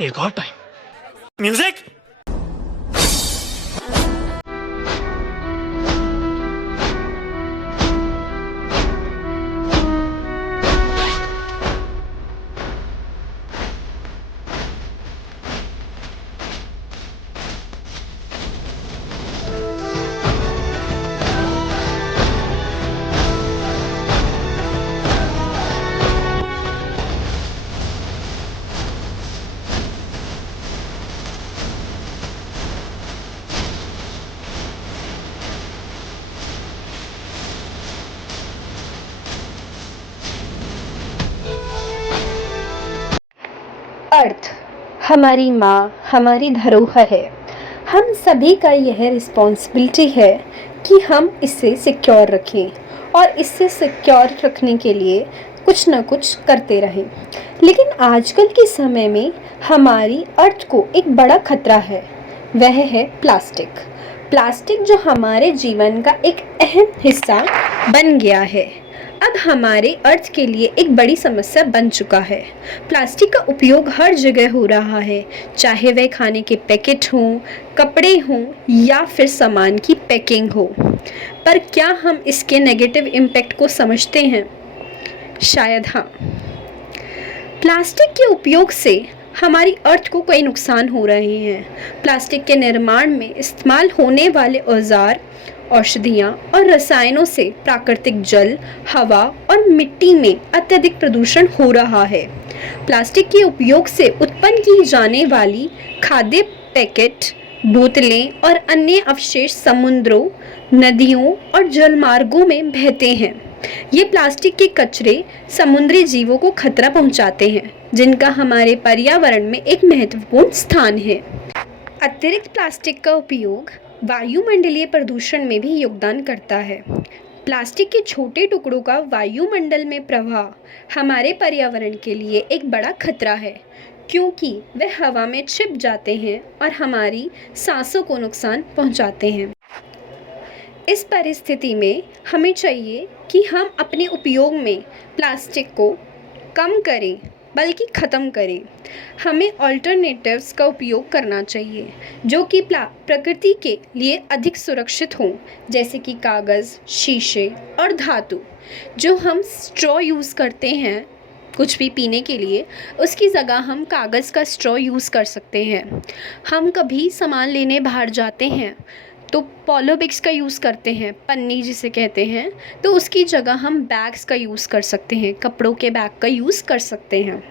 एक और time music. अर्थ हमारी माँ, हमारी धरोहर है। हम सभी का यह रिस्पॉन्सिबिलिटी है कि हम इसे सिक्योर रखें और इसे सिक्योर रखने के लिए कुछ ना कुछ करते रहें। लेकिन आजकल के समय में हमारी अर्थ को एक बड़ा खतरा है, वह है प्लास्टिक। प्लास्टिक जो हमारे जीवन का एक अहम हिस्सा बन गया है, अब हमारे अर्थ के लिए एक बड़ी समस्या बन चुका है। प्लास्टिक का उपयोग हर जगह हो रहा है, चाहे वह खाने के पैकेट हों, कपड़े हों या फिर सामान की पैकिंग हो। पर क्या हम इसके नेगेटिव इम्पैक्ट को समझते हैं? शायद हाँ। प्लास्टिक के उपयोग से हमारी अर्थ को कई नुकसान हो रहे हैं। प्लास्टिक के निर्माण में इस्तेमाल होने वाले औजार, औषधियाँ और रसायनों से प्राकृतिक जल, हवा और मिट्टी में अत्यधिक प्रदूषण हो रहा है। प्लास्टिक के उपयोग से उत्पन्न की जाने वाली खाद्य पैकेट, बोतलें और अन्य अवशेष समुद्रों, नदियों और जलमार्गों में बहते हैं। ये प्लास्टिक के कचरे समुद्री जीवों को खतरा पहुंचाते हैं, जिनका हमारे पर्यावरण में एक महत्वपूर्ण स्थान है। अतिरिक्त प्लास्टिक का उपयोग वायुमंडलीय प्रदूषण में भी योगदान करता है। प्लास्टिक के छोटे टुकड़ों का वायुमंडल में प्रवाह हमारे पर्यावरण के लिए एक बड़ा खतरा है, क्योंकि वे हवा में छिप जाते हैं और हमारी सांसों को नुकसान पहुंचाते हैं। इस परिस्थिति में हमें चाहिए कि हम अपने उपयोग में प्लास्टिक को कम करें, बल्कि ख़त्म करें। हमें ऑल्टरनेटिव्स का उपयोग करना चाहिए जो कि प्रकृति के लिए अधिक सुरक्षित हों, जैसे कि कागज़, शीशे और धातु। जो हम स्ट्रॉ यूज़ करते हैं कुछ भी पीने के लिए, उसकी जगह हम कागज़ का स्ट्रॉ यूज़ कर सकते हैं। हम कभी सामान लेने बाहर जाते हैं तो पॉलो बैग्स का यूज़ करते हैं, पन्नी जिसे कहते हैं, तो उसकी जगह हम बैग्स का यूज़ कर सकते हैं, कपड़ों के बैग का यूज़ कर सकते हैं।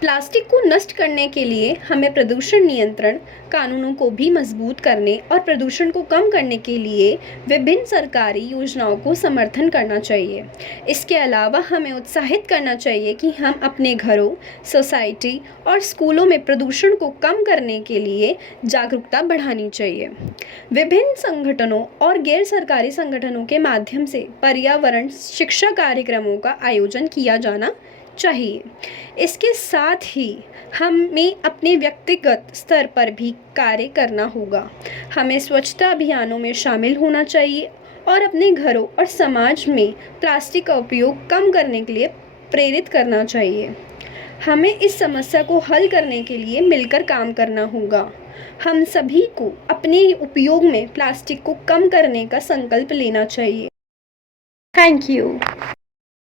प्लास्टिक को नष्ट करने के लिए हमें प्रदूषण नियंत्रण कानूनों को भी मजबूत करने और प्रदूषण को कम करने के लिए विभिन्न सरकारी योजनाओं को समर्थन करना चाहिए। इसके अलावा हमें उत्साहित करना चाहिए कि हम अपने घरों, सोसाइटी और स्कूलों में प्रदूषण को कम करने के लिए जागरूकता बढ़ानी चाहिए। विभिन्न संगठनों और गैर सरकारी संगठनों के माध्यम से पर्यावरण शिक्षा कार्यक्रमों का आयोजन किया जाना चाहिए। इसके साथ ही हमें अपने व्यक्तिगत स्तर पर भी कार्य करना होगा। हमें स्वच्छता अभियानों में शामिल होना चाहिए और अपने घरों और समाज में प्लास्टिक का उपयोग कम करने के लिए प्रेरित करना चाहिए। हमें इस समस्या को हल करने के लिए मिलकर काम करना होगा। हम सभी को अपने उपयोग में प्लास्टिक को कम करने का संकल्प लेना चाहिए। Thank you.